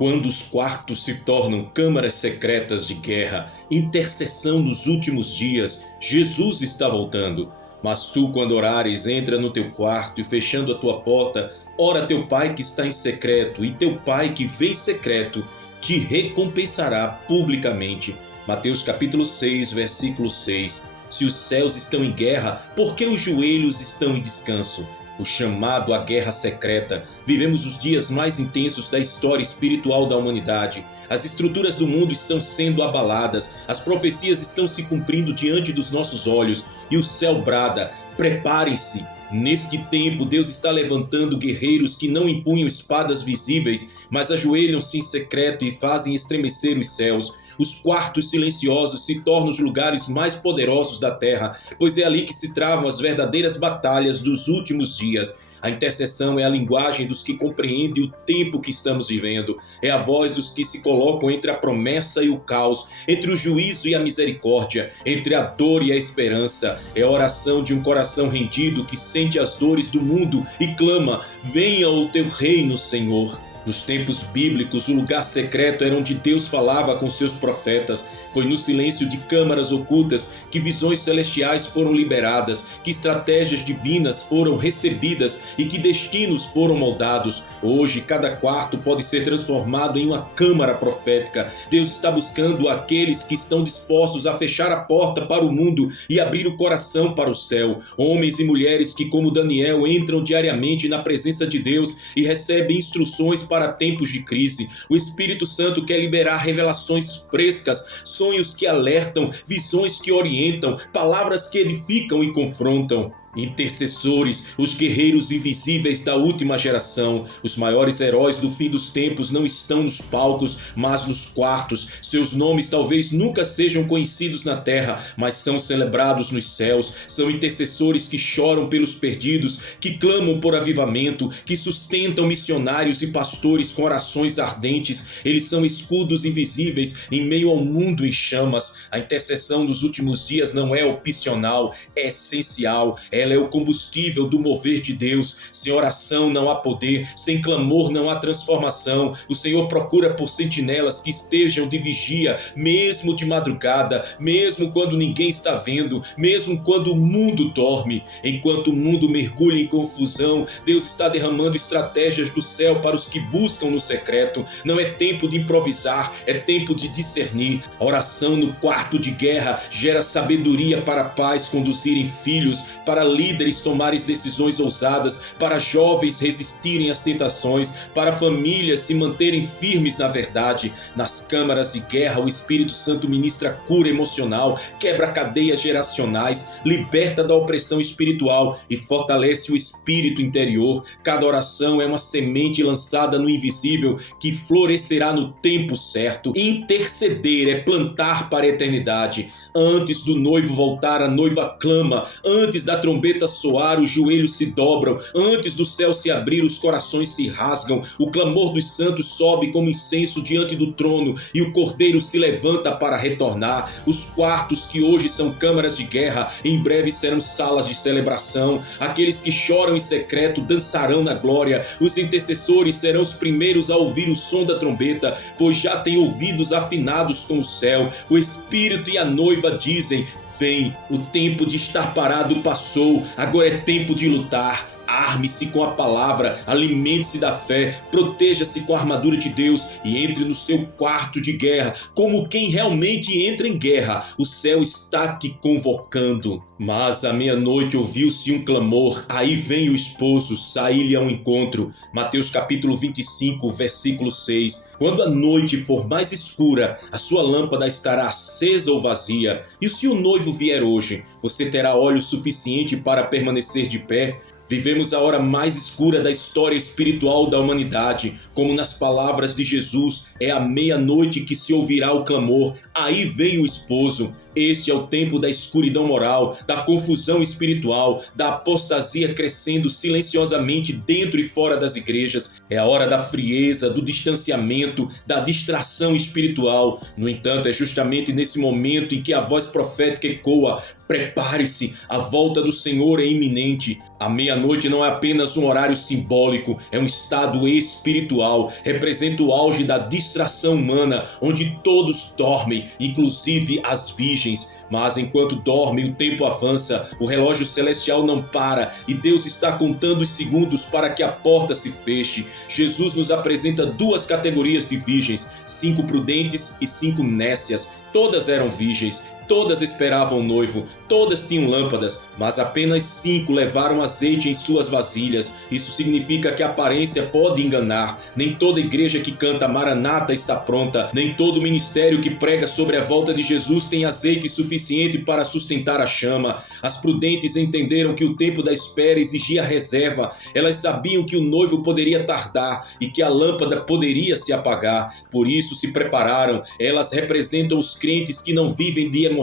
Quando os quartos se tornam câmaras secretas de guerra, intercessão nos últimos dias, Jesus está voltando. Mas tu, quando orares, entra no teu quarto e, fechando a tua porta, ora a teu Pai que está em secreto, e teu Pai que vê em secreto te recompensará publicamente. Mateus capítulo 6, versículo 6. Se os céus estão em guerra, por que os joelhos estão em descanso? O chamado à guerra secreta. Vivemos os dias mais intensos da história espiritual da humanidade. As estruturas do mundo estão sendo abaladas, as profecias estão se cumprindo diante dos nossos olhos e o céu brada: preparem-se! Neste tempo, Deus está levantando guerreiros que não empunham espadas visíveis, mas ajoelham-se em secreto e fazem estremecer os céus. Os quartos silenciosos se tornam os lugares mais poderosos da terra, pois é ali que se travam as verdadeiras batalhas dos últimos dias. A intercessão é a linguagem dos que compreendem o tempo que estamos vivendo. É a voz dos que se colocam entre a promessa e o caos, entre o juízo e a misericórdia, entre a dor e a esperança. É a oração de um coração rendido que sente as dores do mundo e clama: venha o teu reino, Senhor. Nos tempos bíblicos, o lugar secreto era onde Deus falava com seus profetas. Foi no silêncio de câmaras ocultas que visões celestiais foram liberadas, que estratégias divinas foram recebidas e que destinos foram moldados. Hoje, cada quarto pode ser transformado em uma câmara profética. Deus está buscando aqueles que estão dispostos a fechar a porta para o mundo e abrir o coração para o céu. Homens e mulheres que, como Daniel, entram diariamente na presença de Deus e recebem instruções para tempos de crise. O Espírito Santo quer liberar revelações frescas, sonhos que alertam, visões que orientam, palavras que edificam e confrontam. Intercessores, os guerreiros invisíveis da última geração. Os maiores heróis do fim dos tempos não estão nos palcos, mas nos quartos. Seus nomes talvez nunca sejam conhecidos na terra, mas são celebrados nos céus. São intercessores que choram pelos perdidos, que clamam por avivamento, que sustentam missionários e pastores com orações ardentes. Eles são escudos invisíveis em meio ao mundo em chamas. A intercessão dos últimos dias não é opcional, é essencial. Ela é o combustível do mover de Deus. Sem oração não há poder, sem clamor não há transformação. O Senhor procura por sentinelas que estejam de vigia, mesmo de madrugada, mesmo quando ninguém está vendo, mesmo quando o mundo dorme. Enquanto o mundo mergulha em confusão, Deus está derramando estratégias do céu para os que buscam no secreto. Não é tempo de improvisar, é tempo de discernir. A oração no quarto de guerra gera sabedoria para pais conduzirem filhos, para líderes tomarem decisões ousadas, para jovens resistirem às tentações, para famílias se manterem firmes na verdade. Nas câmaras de guerra, o Espírito Santo ministra cura emocional, quebra cadeias geracionais, liberta da opressão espiritual e fortalece o espírito interior. Cada oração é uma semente lançada no invisível que florescerá no tempo certo. Interceder é plantar para a eternidade. Antes do noivo voltar, a noiva clama. Antes da trombeta soar, os joelhos se dobram. Antes do céu se abrir, os corações se rasgam. O clamor dos santos sobe como incenso diante do trono e o cordeiro se levanta para retornar. Os quartos que hoje são câmaras de guerra, em breve serão salas de celebração. Aqueles que choram em secreto dançarão na glória. Os intercessores serão os primeiros a ouvir o som da trombeta, pois já têm ouvidos afinados com o céu. O Espírito e a noiva dizem: vem. O tempo de estar parado passou, agora é tempo de lutar. Arme-se com a palavra, alimente-se da fé, proteja-se com a armadura de Deus e entre no seu quarto de guerra, como quem realmente entra em guerra. O céu está te convocando. Mas à meia-noite ouviu-se um clamor: aí vem o esposo, saí-lhe ao encontro. Mateus capítulo 25, versículo 6. Quando a noite for mais escura, a sua lâmpada estará acesa ou vazia. E se o noivo vier hoje, você terá óleo suficiente para permanecer de pé? Vivemos a hora mais escura da história espiritual da humanidade. Como nas palavras de Jesus, é à meia-noite que se ouvirá o clamor: aí vem o esposo. Este é o tempo da escuridão moral, da confusão espiritual, da apostasia crescendo silenciosamente dentro e fora das igrejas. É a hora da frieza, do distanciamento, da distração espiritual. No entanto, é justamente nesse momento em que a voz profética ecoa: prepare-se, a volta do Senhor é iminente. A meia-noite não é apenas um horário simbólico, é um estado espiritual, representa o auge da distração humana, onde todos dormem, inclusive as virgens. Mas enquanto dormem, o tempo avança, o relógio celestial não para e Deus está contando os segundos para que a porta se feche. Jesus nos apresenta duas categorias de virgens, 5 prudentes e 5 nécias. Todas eram virgens. Todas esperavam o noivo, todas tinham lâmpadas, mas apenas 5 levaram azeite em suas vasilhas. Isso significa que a aparência pode enganar. Nem toda igreja que canta Maranata está pronta, nem todo ministério que prega sobre a volta de Jesus tem azeite suficiente para sustentar a chama. As prudentes entenderam que o tempo da espera exigia reserva. Elas sabiam que o noivo poderia tardar e que a lâmpada poderia se apagar. Por isso se prepararam. Elas representam os crentes que não vivem de emoção,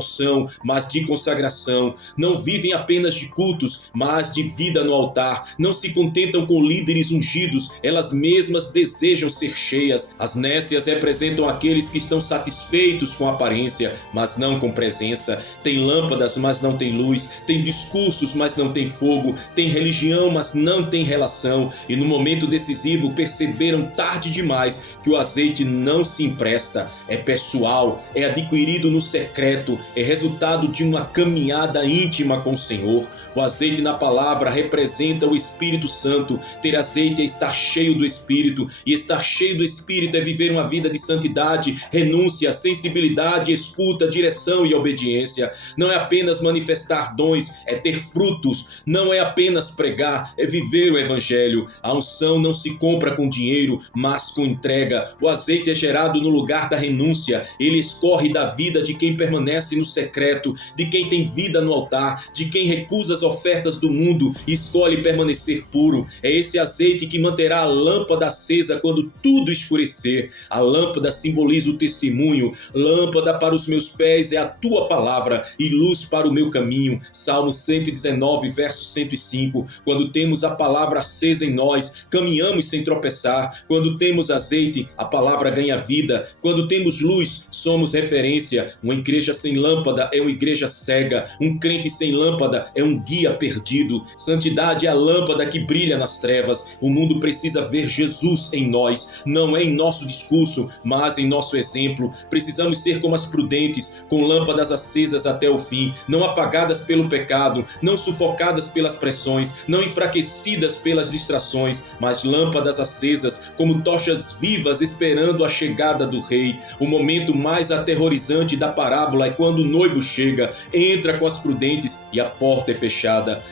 mas de consagração. Não vivem apenas de cultos, mas de vida no altar. Não se contentam com líderes ungidos, elas mesmas desejam ser cheias. As nécias representam aqueles que estão satisfeitos com a aparência, mas não com presença. Tem lâmpadas, mas não tem luz. Tem discursos, mas não tem fogo. Tem religião, mas não tem relação. E no momento decisivo perceberam tarde demais que o azeite não se empresta. É pessoal, é adquirido no secreto, é resultado de uma caminhada íntima com o Senhor. O azeite na palavra representa o Espírito Santo. Ter azeite é estar cheio do Espírito, e estar cheio do Espírito é viver uma vida de santidade, renúncia, sensibilidade, escuta, direção e obediência. Não é apenas manifestar dons, é ter frutos. Não é apenas pregar, é viver o Evangelho. A unção não se compra com dinheiro, mas com entrega. O azeite é gerado no lugar da renúncia. Ele escorre da vida de quem permanece no secreto, de quem tem vida no altar, de quem recusa as ofertas do mundo e escolhe permanecer puro. É esse azeite que manterá a lâmpada acesa quando tudo escurecer. A lâmpada simboliza o testemunho. Lâmpada para os meus pés é a tua palavra e luz para o meu caminho. Salmo 119, verso 105. Quando temos a palavra acesa em nós, caminhamos sem tropeçar. Quando temos azeite, a palavra ganha vida. Quando temos luz, somos referência. Uma igreja sem lâmpada é uma igreja cega. Um crente sem lâmpada é um guia perdido. Santidade é a lâmpada que brilha nas trevas. O mundo precisa ver Jesus em nós, não é em nosso discurso, mas em nosso exemplo. Precisamos ser como as prudentes, com lâmpadas acesas até o fim, não apagadas pelo pecado, não sufocadas pelas pressões, não enfraquecidas pelas distrações, mas lâmpadas acesas, como tochas vivas esperando a chegada do Rei. O momento mais aterrorizante da parábola é quando o noivo chega, entra com as prudentes e a porta é fechada.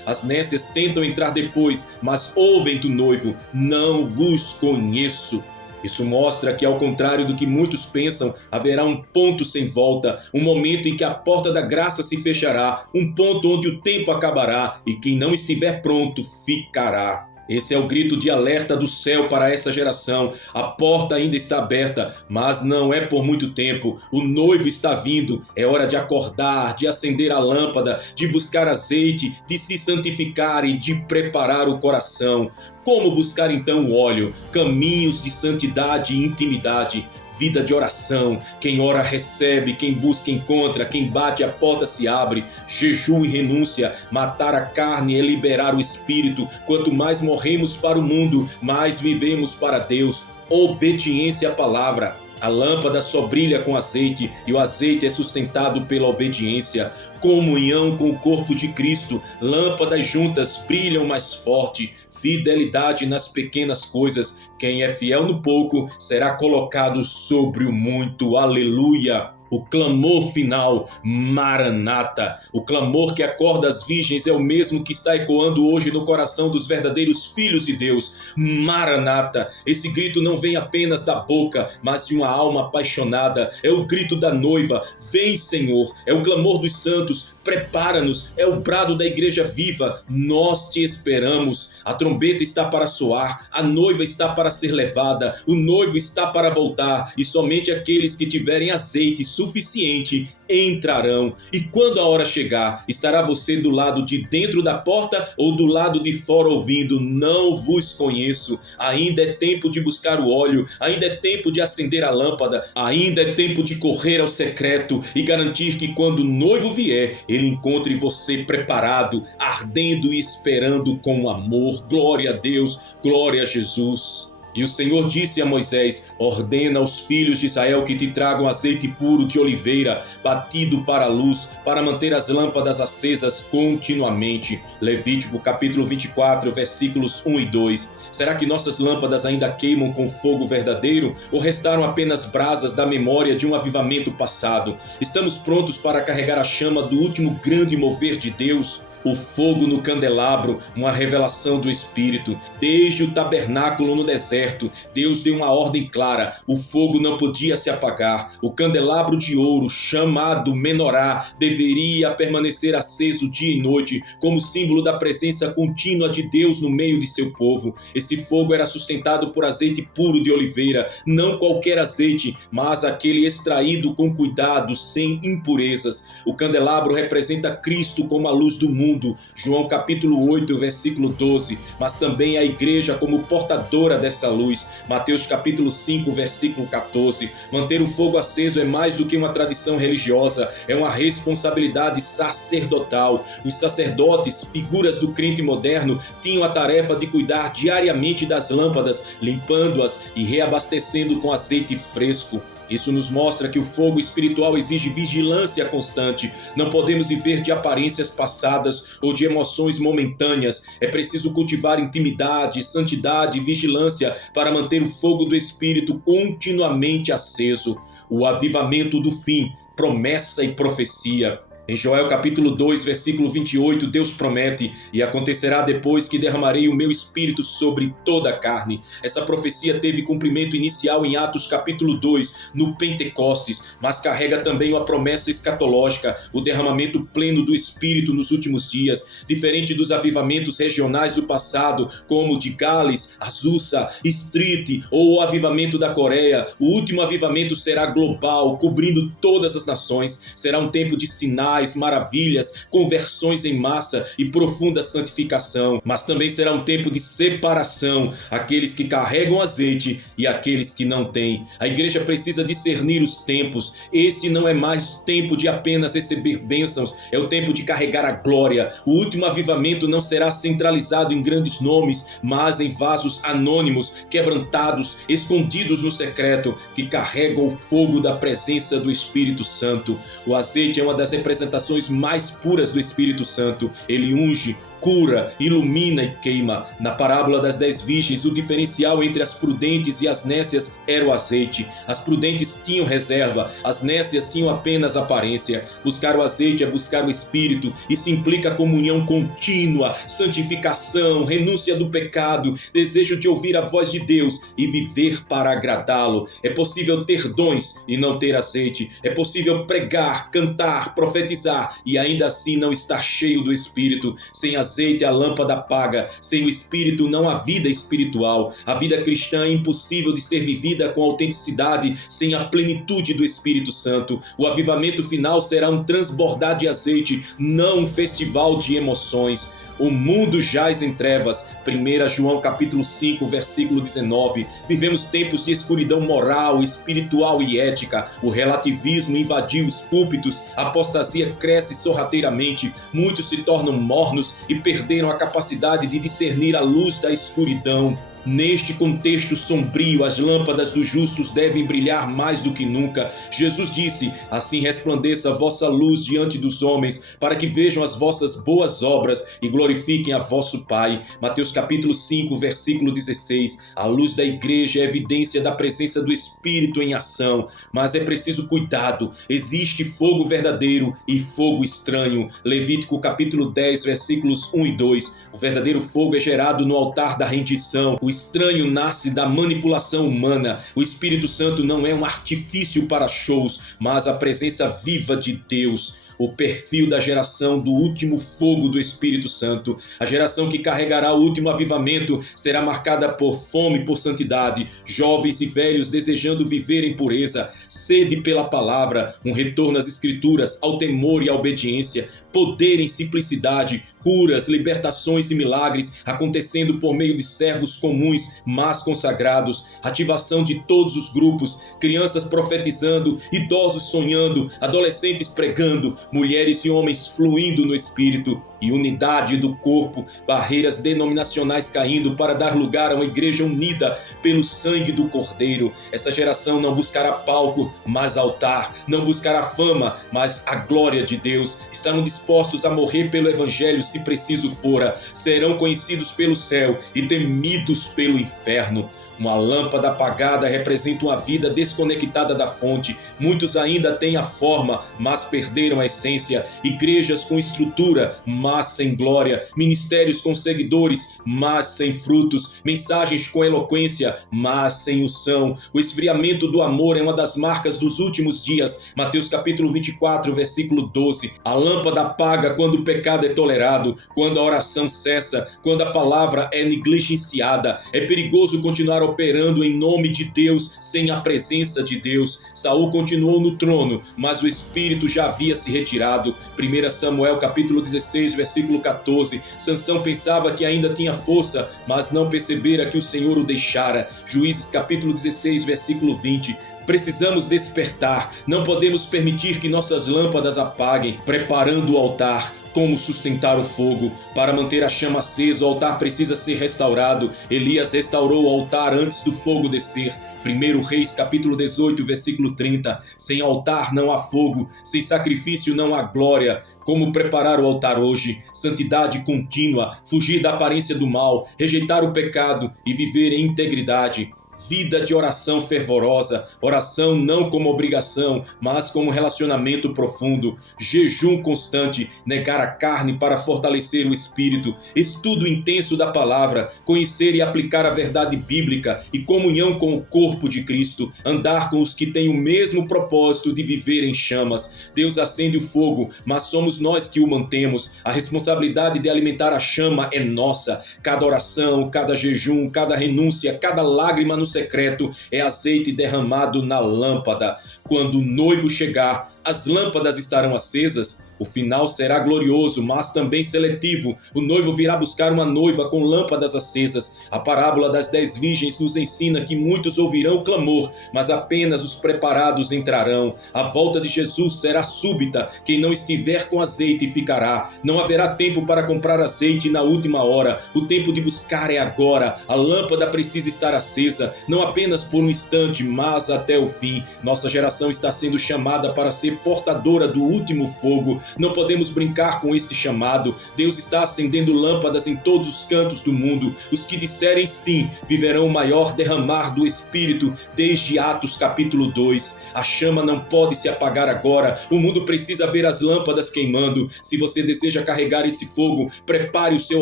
As nécias tentam entrar depois, mas ouvem do noivo: não vos conheço. Isso mostra que, ao contrário do que muitos pensam, haverá um ponto sem volta, um momento em que a porta da graça se fechará, um ponto onde o tempo acabará e quem não estiver pronto ficará. Esse é o grito de alerta do céu para essa geração. A porta ainda está aberta, mas não é por muito tempo. O noivo está vindo. É hora de acordar, de acender a lâmpada, de buscar azeite, de se santificar e de preparar o coração. Como buscar então o óleo? Caminhos de santidade e intimidade. Vida de oração. Quem ora recebe, quem busca encontra, quem bate a porta se abre. Jejum e renúncia. Matar a carne é liberar o espírito. Quanto mais morremos para o mundo, mais vivemos para Deus. Obediência à palavra. A lâmpada só brilha com azeite e o azeite é sustentado pela obediência. Comunhão com o corpo de Cristo. Lâmpadas juntas brilham mais forte. Fidelidade nas pequenas coisas. Quem é fiel no pouco será colocado sobre o muito. Aleluia! O clamor final, Maranata. O clamor que acorda as virgens é o mesmo que está ecoando hoje no coração dos verdadeiros filhos de Deus. Maranata. Esse grito não vem apenas da boca, mas de uma alma apaixonada. É o grito da noiva. Vem, Senhor. É o clamor dos santos. Prepara-nos. É o brado da igreja viva. Nós te esperamos. A trombeta está para soar. A noiva está para ser levada. O noivo está para voltar. E somente aqueles que tiverem azeite suficiente, entrarão. E quando a hora chegar, estará você do lado de dentro da porta ou do lado de fora ouvindo: não vos conheço. Ainda é tempo de buscar o óleo, ainda é tempo de acender a lâmpada, ainda é tempo de correr ao secreto e garantir que quando o noivo vier, ele encontre você preparado, ardendo e esperando com amor. Glória a Deus, glória a Jesus. E o Senhor disse a Moisés: ordena aos filhos de Israel que te tragam azeite puro de oliveira, batido para a luz, para manter as lâmpadas acesas continuamente. Levítico capítulo 24, versículos 1 e 2. Será que nossas lâmpadas ainda queimam com fogo verdadeiro ou restaram apenas brasas da memória de um avivamento passado? Estamos prontos para carregar a chama do último grande mover de Deus? O fogo no candelabro, uma revelação do Espírito. Desde o tabernáculo no deserto, Deus deu uma ordem clara: o fogo não podia se apagar. O candelabro de ouro, chamado menorá, deveria permanecer aceso dia e noite, como símbolo da presença contínua de Deus no meio de seu povo. Esse fogo era sustentado por azeite puro de oliveira, não qualquer azeite, mas aquele extraído com cuidado, sem impurezas. O candelabro representa Cristo como a luz do mundo, João capítulo 8, versículo 12, mas também a igreja como portadora dessa luz, Mateus capítulo 5, versículo 14. Manter o fogo aceso é mais do que uma tradição religiosa, é uma responsabilidade sacerdotal. Os sacerdotes, figuras do crente moderno, tinham a tarefa de cuidar diariamente das lâmpadas, limpando-as e reabastecendo com azeite fresco. Isso nos mostra que o fogo espiritual exige vigilância constante. Não podemos viver de aparências passadas ou de emoções momentâneas. É preciso cultivar intimidade, santidade e vigilância para manter o fogo do Espírito continuamente aceso. O avivamento do fim, promessa e profecia. Em Joel capítulo 2, versículo 28, Deus promete: e acontecerá depois que derramarei o meu espírito sobre toda a carne. Essa profecia teve cumprimento inicial em Atos capítulo 2, no Pentecostes, mas carrega também uma promessa escatológica, o derramamento pleno do espírito nos últimos dias. Diferente dos avivamentos regionais do passado, como o de Gales, Azusa, Street ou o avivamento da Coreia, o último avivamento será global, cobrindo todas as nações. Será um tempo de sinais, maravilhas, conversões em massa e profunda santificação, mas também será um tempo de separação, aqueles que carregam azeite e aqueles que não têm. A igreja precisa discernir os tempos. Esse não é mais tempo de apenas receber bênçãos, é o tempo de carregar a glória. O último avivamento não será centralizado em grandes nomes, mas em vasos anônimos, quebrantados, escondidos no secreto, que carregam o fogo da presença do Espírito Santo. O azeite é uma das representações mais puras do Espírito Santo. Ele unge, cura, ilumina e queima. Na parábola das 10 virgens, o diferencial entre as prudentes e as nécias era o azeite. As prudentes tinham reserva, as nécias tinham apenas aparência. Buscar o azeite é buscar o Espírito. Isso implica comunhão contínua, santificação, renúncia do pecado, desejo de ouvir a voz de Deus e viver para agradá-lo. É possível ter dons e não ter azeite. É possível pregar, cantar, profetizar e ainda assim não estar cheio do Espírito. Sem azeite a lâmpada apaga, sem o Espírito não há vida espiritual. A vida cristã é impossível de ser vivida com autenticidade sem a plenitude do Espírito Santo. O avivamento final será um transbordar de azeite, não um festival de emoções. O mundo jaz em trevas. 1 João capítulo 5, versículo 19. Vivemos tempos de escuridão moral, espiritual e ética. O relativismo invadiu os púlpitos. A apostasia cresce sorrateiramente. Muitos se tornam mornos e perderam a capacidade de discernir a luz da escuridão. Neste contexto sombrio, as lâmpadas dos justos devem brilhar mais do que nunca. Jesus disse: assim resplandeça a vossa luz diante dos homens, para que vejam as vossas boas obras e glorifiquem a vosso Pai. Mateus capítulo 5, versículo 16. A luz da igreja é evidência da presença do Espírito em ação, mas é preciso cuidado. Existe fogo verdadeiro e fogo estranho. Levítico capítulo 10, versículos 1 e 2. O verdadeiro fogo é gerado no altar da rendição. O estranho nasce da manipulação humana. O Espírito Santo não é um artifício para shows, mas a presença viva de Deus. o perfil da geração do último fogo do Espírito Santo. A geração que carregará o último avivamento será marcada por fome por santidade, jovens e velhos desejando viver em pureza, sede pela palavra, um retorno às Escrituras, ao temor e à obediência, poder em simplicidade, curas, libertações e milagres acontecendo por meio de servos comuns, mas consagrados, ativação de todos os grupos, crianças profetizando, idosos sonhando, adolescentes pregando, mulheres e homens fluindo no Espírito e unidade do corpo, barreiras denominacionais caindo para dar lugar a uma igreja unida pelo sangue do Cordeiro. Essa geração não buscará palco, mas altar, não buscará fama, mas a glória de Deus. Estarão dispostos a morrer pelo Evangelho se preciso fora, serão conhecidos pelo céu e temidos pelo inferno. Uma lâmpada apagada representa uma vida desconectada da fonte. Muitos ainda têm a forma, mas perderam a essência. Igrejas com estrutura, mas sem glória. Ministérios com seguidores, mas sem frutos. Mensagens com eloquência, mas sem unção. O esfriamento do amor é uma das marcas dos últimos dias. Mateus capítulo 24, versículo 12. A lâmpada apaga quando o pecado é tolerado, quando a oração cessa, quando a palavra é negligenciada. É perigoso continuar operando em nome de Deus sem a presença de Deus. Saul continuou no trono, mas o Espírito já havia se retirado. 1 Samuel capítulo 16, versículo 14. Sansão pensava que ainda tinha força, mas não percebera que o Senhor o deixara. Juízes capítulo 16, versículo 20. Precisamos despertar, não podemos permitir que nossas lâmpadas apaguem, preparando o altar. Como sustentar o fogo? Para manter a chama acesa, o altar precisa ser restaurado. Elias restaurou o altar antes do fogo descer. 1 Reis capítulo 18, versículo 30. Sem altar não há fogo, sem sacrifício não há glória. Como preparar o altar hoje? Santidade contínua, fugir da aparência do mal, rejeitar o pecado e viver em integridade. Vida de oração fervorosa, oração não como obrigação, mas como relacionamento profundo, jejum constante, negar a carne para fortalecer o espírito, estudo intenso da palavra, conhecer e aplicar a verdade bíblica e comunhão com o corpo de Cristo, andar com os que têm o mesmo propósito de viver em chamas. Deus acende o fogo, mas somos nós que o mantemos. A responsabilidade de alimentar a chama é nossa. Cada oração, cada jejum, cada renúncia, cada lágrima no secreto é azeite derramado na lâmpada. Quando o noivo chegar, as lâmpadas estarão acesas. O final será glorioso, mas também seletivo. O noivo virá buscar uma noiva com lâmpadas acesas. A parábola das 10 virgens nos ensina que muitos ouvirão o clamor, mas apenas os preparados entrarão. A volta de Jesus será súbita. Quem não estiver com azeite ficará. Não haverá tempo para comprar azeite na última hora. O tempo de buscar é agora. A lâmpada precisa estar acesa, não apenas por um instante, mas até o fim. Nossa geração está sendo chamada para ser portadora do último fogo. Não podemos brincar com esse chamado. Deus está acendendo lâmpadas em todos os cantos do mundo. Os que disserem sim viverão o maior derramar do Espírito desde Atos capítulo 2. A chama não pode se apagar agora. O mundo precisa ver as lâmpadas queimando. Se você deseja carregar esse fogo, prepare o seu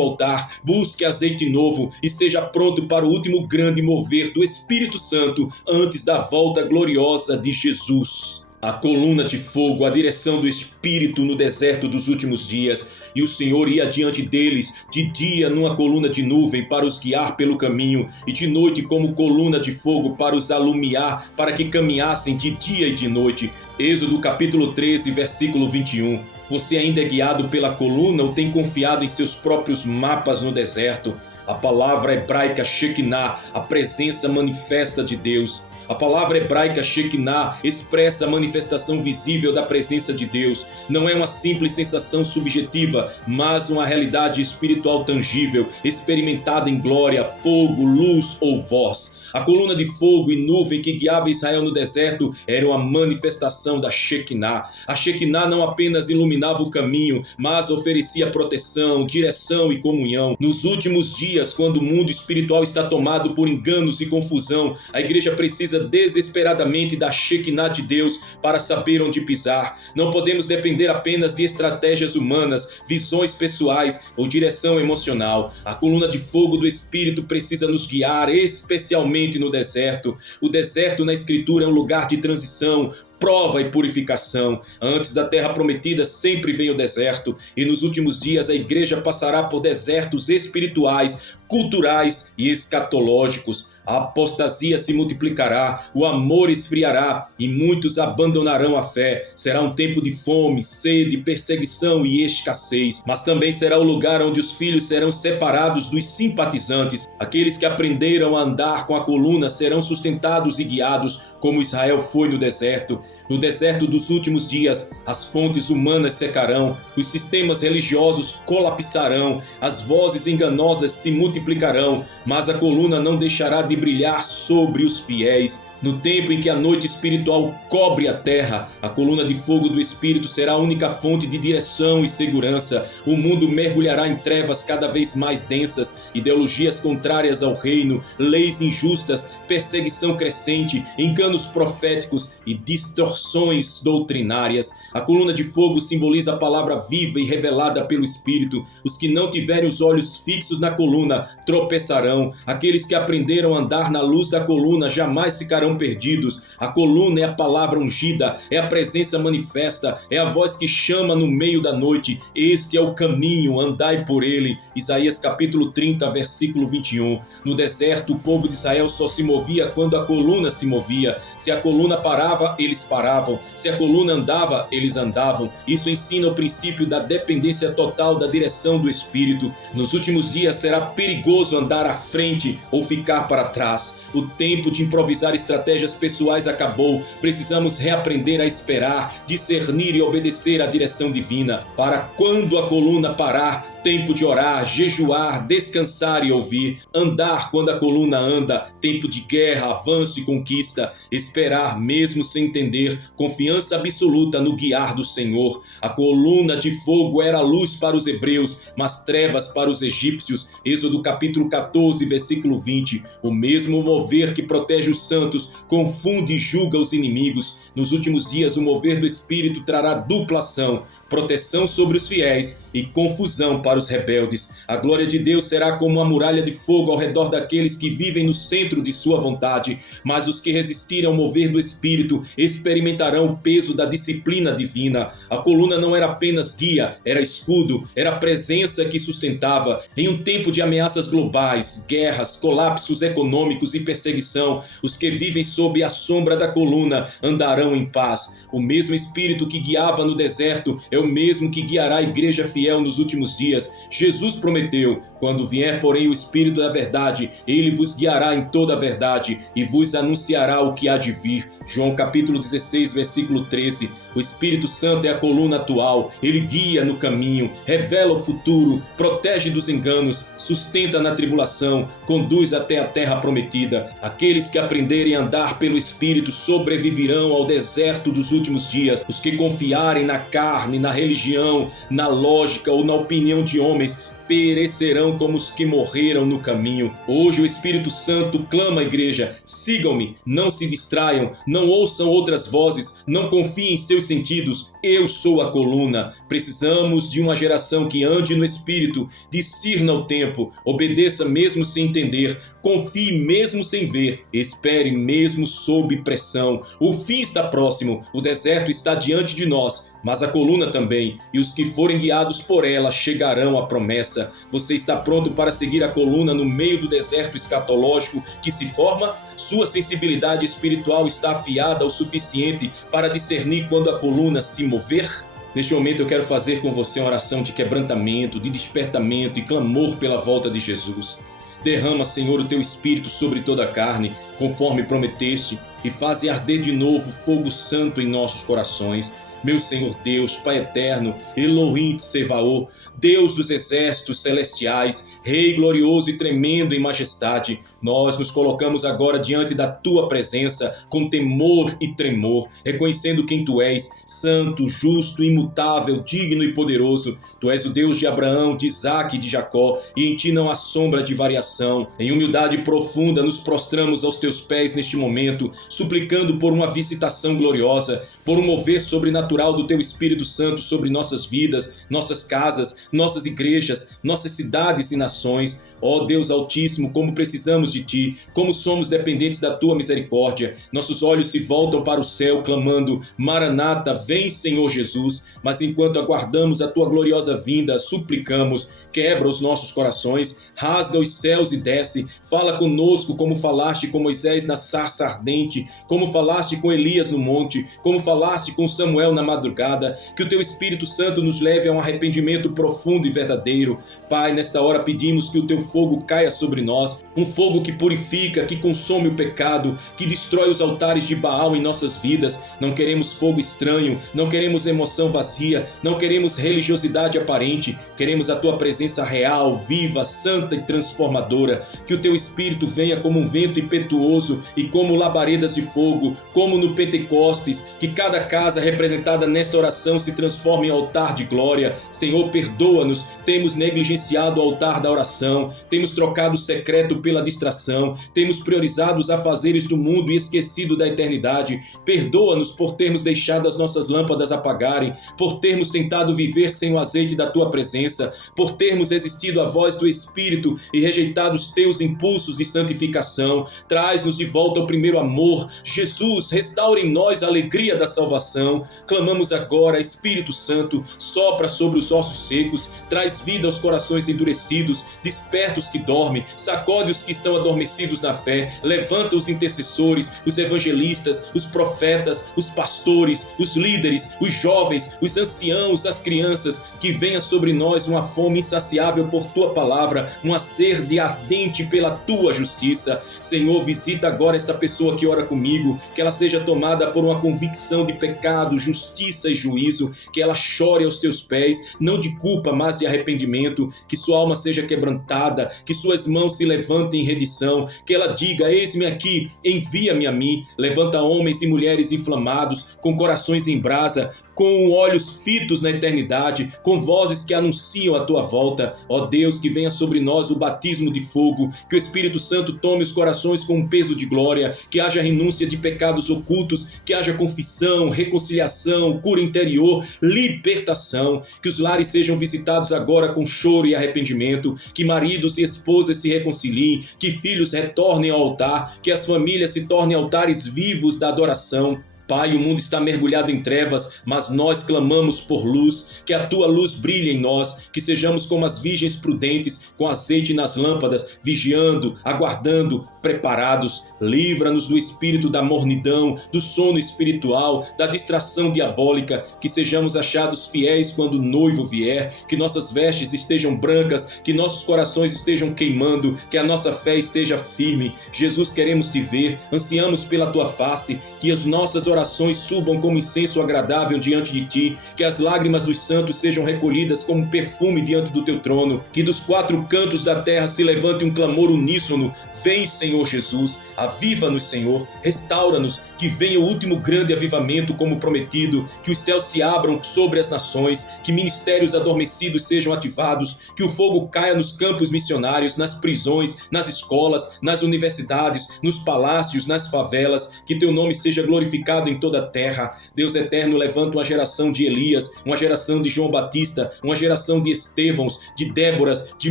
altar, busque azeite novo, esteja pronto para o último grande mover do Espírito Santo antes da volta gloriosa de Jesus. A coluna de fogo, a direção do Espírito no deserto dos últimos dias. E o Senhor ia diante deles, de dia numa coluna de nuvem para os guiar pelo caminho, e de noite como coluna de fogo para os alumiar, para que caminhassem de dia e de noite. Êxodo capítulo 13, versículo 21. Você ainda é guiado pela coluna ou tem confiado em seus próprios mapas no deserto? A palavra hebraica Shekinah, a presença manifesta de Deus. A palavra hebraica Shekinah expressa a manifestação visível da presença de Deus. Não é uma simples sensação subjetiva, mas uma realidade espiritual tangível, experimentada em glória, fogo, luz ou voz. A coluna de fogo e nuvem que guiava Israel no deserto era uma manifestação da Shekinah. A Shekinah não apenas iluminava o caminho, mas oferecia proteção, direção e comunhão. Nos últimos dias, quando o mundo espiritual está tomado por enganos e confusão, a igreja precisa desesperadamente da Shekinah de Deus para saber onde pisar. Não podemos depender apenas de estratégias humanas, visões pessoais ou direção emocional. A coluna de fogo do Espírito precisa nos guiar, especialmente somente no deserto. O deserto na Escritura é um lugar de transição, prova e purificação. Antes da terra prometida sempre vem o deserto, e nos últimos dias a igreja passará por desertos espirituais, culturais e escatológicos. A apostasia se multiplicará, o amor esfriará e muitos abandonarão a fé. Será um tempo de fome, sede, perseguição e escassez. Mas também será o lugar onde os filhos serão separados dos simpatizantes. Aqueles que aprenderam a andar com a coluna serão sustentados e guiados, como Israel foi no deserto. No deserto dos últimos dias, as fontes humanas secarão, os sistemas religiosos colapsarão, as vozes enganosas se multiplicarão, mas a coluna não deixará de brilhar sobre os fiéis. No tempo em que a noite espiritual cobre a terra, a coluna de fogo do Espírito será a única fonte de direção e segurança. O mundo mergulhará em trevas cada vez mais densas, ideologias contrárias ao reino, leis injustas, perseguição crescente, enganos proféticos e distorções doutrinárias. A coluna de fogo simboliza a palavra viva e revelada pelo Espírito. Os que não tiverem os olhos fixos na coluna tropeçarão. Aqueles que aprenderam a andar na luz da coluna jamais ficarão perdidos. A coluna é a palavra ungida, é a presença manifesta, é a voz que chama no meio da noite. Este é o caminho, andai por ele. Isaías capítulo 30, versículo 21. No deserto, o povo de Israel só se movia quando a coluna se movia. Se a coluna parava, eles paravam. Se a coluna andava, eles andavam. Isso ensina o princípio da dependência total da direção do Espírito. Nos últimos dias será perigoso andar à frente ou ficar para trás. O tempo de improvisar estratégias pessoais acabou. Precisamos reaprender a esperar, discernir e obedecer à direção divina. Para quando a coluna parar, tempo de orar, jejuar, descansar e ouvir. Andar quando a coluna anda, tempo de guerra, avanço e conquista. Esperar mesmo sem entender, confiança absoluta no guiar do Senhor. A coluna de fogo era luz para os hebreus, mas trevas para os egípcios. Êxodo capítulo 14, versículo 20. O mesmo mover que protege os santos, confunde e julga os inimigos. Nos últimos dias o mover do Espírito trará dupla ação. Proteção sobre os fiéis e confusão para os rebeldes. A glória de Deus será como uma muralha de fogo ao redor daqueles que vivem no centro de sua vontade, mas os que resistirem ao mover do Espírito experimentarão o peso da disciplina divina. A coluna não era apenas guia, era escudo, era a presença que sustentava. Em um tempo de ameaças globais, guerras, colapsos econômicos e perseguição, os que vivem sob a sombra da coluna andarão em paz. O mesmo Espírito que guiava no deserto é o mesmo que guiará a igreja fiel nos últimos dias. Jesus prometeu: quando vier, porém, o Espírito da verdade, ele vos guiará em toda a verdade e vos anunciará o que há de vir. João capítulo 16, versículo 13. O Espírito Santo é a coluna atual. Ele guia no caminho, revela o futuro, protege dos enganos, sustenta na tribulação, conduz até a terra prometida. Aqueles que aprenderem a andar pelo Espírito sobreviverão ao deserto dos últimos dias. Os que confiarem na carne, na religião, na lógica ou na opinião de homens perecerão como os que morreram no caminho. Hoje o Espírito Santo clama à igreja: sigam-me, não se distraiam, não ouçam outras vozes, não confiem em seus sentidos. Eu sou a coluna. Precisamos de uma geração que ande no Espírito, discirna o tempo, obedeça mesmo sem entender, confie mesmo sem ver, espere mesmo sob pressão. O fim está próximo, o deserto está diante de nós, mas a coluna também, e os que forem guiados por ela chegarão à promessa. Você está pronto para seguir a coluna no meio do deserto escatológico que se forma? Sua sensibilidade espiritual está afiada o suficiente para discernir quando a coluna se mover? Neste momento eu quero fazer com você uma oração de quebrantamento, de despertamento e clamor pela volta de Jesus. Derrama, Senhor, o teu Espírito sobre toda a carne, conforme prometeste, e faze arder de novo fogo santo em nossos corações. Meu Senhor Deus, Pai eterno, Elohim Tsevaô, Deus dos exércitos celestiais, Rei glorioso e tremendo em majestade, nós nos colocamos agora diante da Tua presença com temor e tremor, reconhecendo quem Tu és, santo, justo, imutável, digno e poderoso. Tu és o Deus de Abraão, de Isaque e de Jacó, e em Ti não há sombra de variação. Em humildade profunda nos prostramos aos Teus pés neste momento, suplicando por uma visitação gloriosa, por um mover sobrenatural do Teu Espírito Santo sobre nossas vidas, nossas casas, nossas igrejas, nossas cidades e nações. Ó Deus Altíssimo, como precisamos de Ti, como somos dependentes da Tua misericórdia. Nossos olhos se voltam para o céu, clamando: Maranata, vem Senhor Jesus. Mas enquanto aguardamos a Tua gloriosa vinda, suplicamos: quebra os nossos corações, rasga os céus e desce, fala conosco como falaste com Moisés na sarça ardente, como falaste com Elias no monte, como falaste com Samuel na madrugada. Que o Teu Espírito Santo nos leve a um arrependimento profundo e verdadeiro. Pai, nesta hora pedimos que o Teu fogo caia sobre nós, um fogo que purifica, que consome o pecado, que destrói os altares de Baal em nossas vidas. Não queremos fogo estranho, não queremos emoção vazia, não queremos religiosidade aparente, queremos a Tua presença real, viva, santa e transformadora. Que o Teu Espírito venha como um vento impetuoso e como labaredas de fogo, como no Pentecostes, que cada casa representada nesta oração se transforme em altar de glória. Senhor, perdoa-nos, temos negligenciado o altar da oração, temos trocado o secreto pela distração, temos priorizado os afazeres do mundo e esquecido da eternidade. Perdoa-nos por termos deixado as nossas lâmpadas apagarem, por termos tentado viver sem o azeite da Tua presença, por termos resistido à voz do Espírito e rejeitado os Teus impulsos de santificação. Traz-nos de volta ao primeiro amor. Jesus, restaure em nós a alegria da salvação. Clamamos agora: Espírito Santo, sopra sobre os ossos secos, traz vida aos corações endurecidos, desperta os que dormem, sacode os que estão adormecidos na fé, levanta os intercessores, os evangelistas, os profetas, os pastores, os líderes, os jovens, os anciãos, as crianças. Que venha sobre nós uma fome insaciável por Tua palavra, uma sede ardente pela Tua justiça. Senhor, visita agora esta pessoa que ora comigo, que ela seja tomada por uma convicção de pecado, justiça e juízo, que ela chore aos Teus pés, não de culpa, mas de arrependimento, que sua alma seja quebrantada, que suas mãos se levantem em redição, que ela diga: eis-me aqui, envia-me a mim. Levanta homens e mulheres inflamados, com corações em brasa, com olhos fitos na eternidade, com vozes que anunciam a Tua volta. Ó Deus, que venha sobre nós o batismo de fogo, que o Espírito Santo tome os corações com um peso de glória, que haja renúncia de pecados ocultos, que haja confissão, reconciliação, cura interior, libertação, que os lares sejam visitados agora com choro e arrependimento, que maridos e esposas se reconciliem, que filhos retornem ao altar, que as famílias se tornem altares vivos da adoração. Pai, o mundo está mergulhado em trevas, mas nós clamamos por luz, que a Tua luz brilhe em nós, que sejamos como as virgens prudentes, com azeite nas lâmpadas, vigiando, aguardando, preparados. Livra-nos do espírito da mornidão, do sono espiritual, da distração diabólica, que sejamos achados fiéis quando o noivo vier, que nossas vestes estejam brancas, que nossos corações estejam queimando, que a nossa fé esteja firme. Jesus, queremos Te ver, ansiamos pela Tua face, que as nossas orações subam como incenso agradável diante de Ti, que as lágrimas dos santos sejam recolhidas como perfume diante do Teu trono, que dos quatro cantos da terra se levante um clamor uníssono: vem, Senhor Jesus, aviva-nos, Senhor, restaura-nos, que venha o último grande avivamento como prometido, que os céus se abram sobre as nações, que ministérios adormecidos sejam ativados, que o fogo caia nos campos missionários, nas prisões, nas escolas, nas universidades, nos palácios, nas favelas, que Teu nome seja glorificado em toda a terra. Deus eterno, levanta uma geração de Elias, uma geração de João Batista, uma geração de Estevãos, de Déboras, de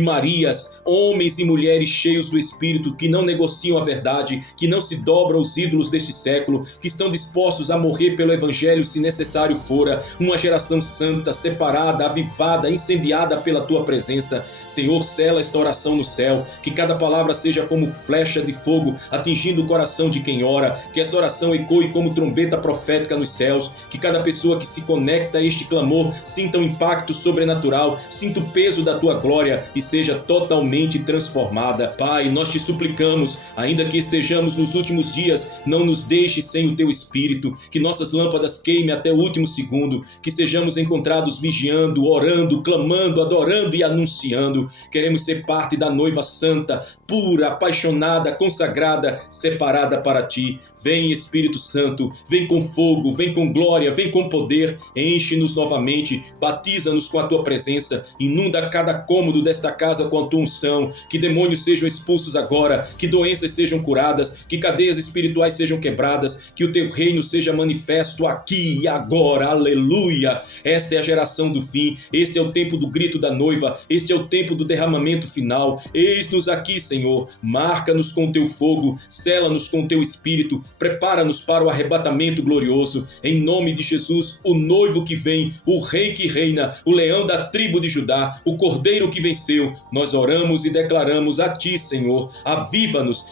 Marias, homens e mulheres cheios do Espírito, que não negociam a verdade, que não se dobram aos ídolos deste século, que estão dispostos a morrer pelo Evangelho se necessário fora. Uma geração santa, separada, avivada, incendiada pela Tua presença. Senhor, sela esta oração no céu, que cada palavra seja como flecha de fogo atingindo o coração de quem ora, que essa oração ecoe como trombeta profética nos céus, que cada pessoa que se conecta a este clamor sinta um impacto sobrenatural, sinta o peso da Tua glória e seja totalmente transformada. Pai, nós Te suplicamos, ainda que estejamos nos últimos dias, não nos deixe sem o Teu Espírito, que nossas lâmpadas queimem até o último segundo, que sejamos encontrados vigiando, orando, clamando, adorando e anunciando. Queremos ser parte da noiva santa, pura, apaixonada, consagrada, separada para Ti. Vem, Espírito Santo, vem com fogo, vem com glória, vem com poder, enche-nos novamente, batiza-nos com a Tua presença, inunda cada cômodo desta casa com a Tua unção, que demônios sejam expulsos agora, que doenças doenças sejam curadas, que cadeias espirituais sejam quebradas, que o teu reino seja manifesto aqui e agora. Aleluia! Esta é a geração do fim, este é o tempo do grito da noiva, este é o tempo do derramamento final. Eis-nos aqui, Senhor, marca-nos com o teu fogo, sela-nos com o teu espírito, prepara-nos para o arrebatamento glorioso. Em nome de Jesus, o noivo que vem, o rei que reina, o leão da tribo de Judá, o cordeiro que venceu, nós oramos e declaramos a ti, Senhor, aviva-nos,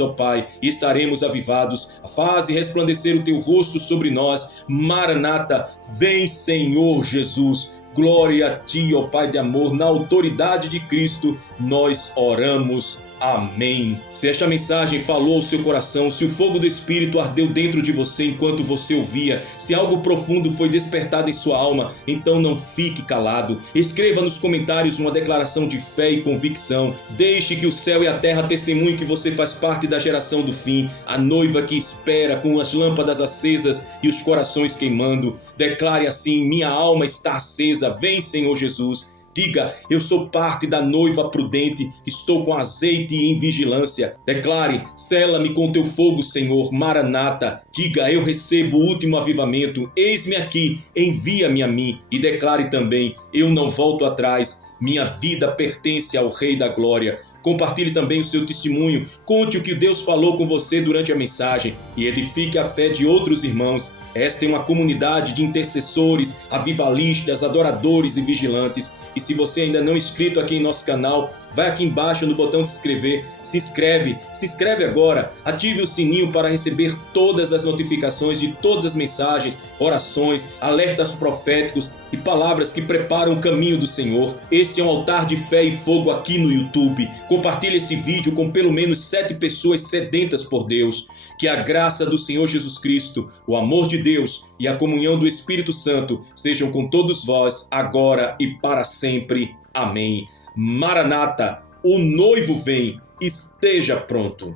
ó Pai, e estaremos avivados. Faze resplandecer o teu rosto sobre nós. Maranata, vem, Senhor Jesus. Glória a ti, ó Pai de amor, na autoridade de Cristo, nós oramos. Amém. Se esta mensagem falou ao seu coração, se o fogo do Espírito ardeu dentro de você enquanto você ouvia, se algo profundo foi despertado em sua alma, então não fique calado. Escreva nos comentários uma declaração de fé e convicção. Deixe que o céu e a terra testemunhem que você faz parte da geração do fim, a noiva que espera com as lâmpadas acesas e os corações queimando. Declare assim: minha alma está acesa, vem, Senhor Jesus. Diga: eu sou parte da noiva prudente, estou com azeite e em vigilância. Declare: sela-me com teu fogo, Senhor. Maranata. Diga: eu recebo o último avivamento, eis-me aqui, envia-me a mim. E declare também: eu não volto atrás, minha vida pertence ao Rei da Glória. Compartilhe também o seu testemunho, conte o que Deus falou com você durante a mensagem e edifique a fé de outros irmãos. Esta é uma comunidade de intercessores, avivalistas, adoradores e vigilantes. E se você ainda não é inscrito aqui em nosso canal, vai aqui embaixo no botão de se inscrever, se inscreve agora, ative o sininho para receber todas as notificações de todas as mensagens, orações, alertas proféticos e palavras que preparam o caminho do Senhor. Esse é um altar de fé e fogo aqui no YouTube. Compartilhe esse vídeo com pelo menos 7 pessoas sedentas por Deus. Que a graça do Senhor Jesus Cristo, o amor de Deus e a comunhão do Espírito Santo sejam com todos vós, agora e para sempre. Amém. Maranata, o noivo vem, esteja pronto.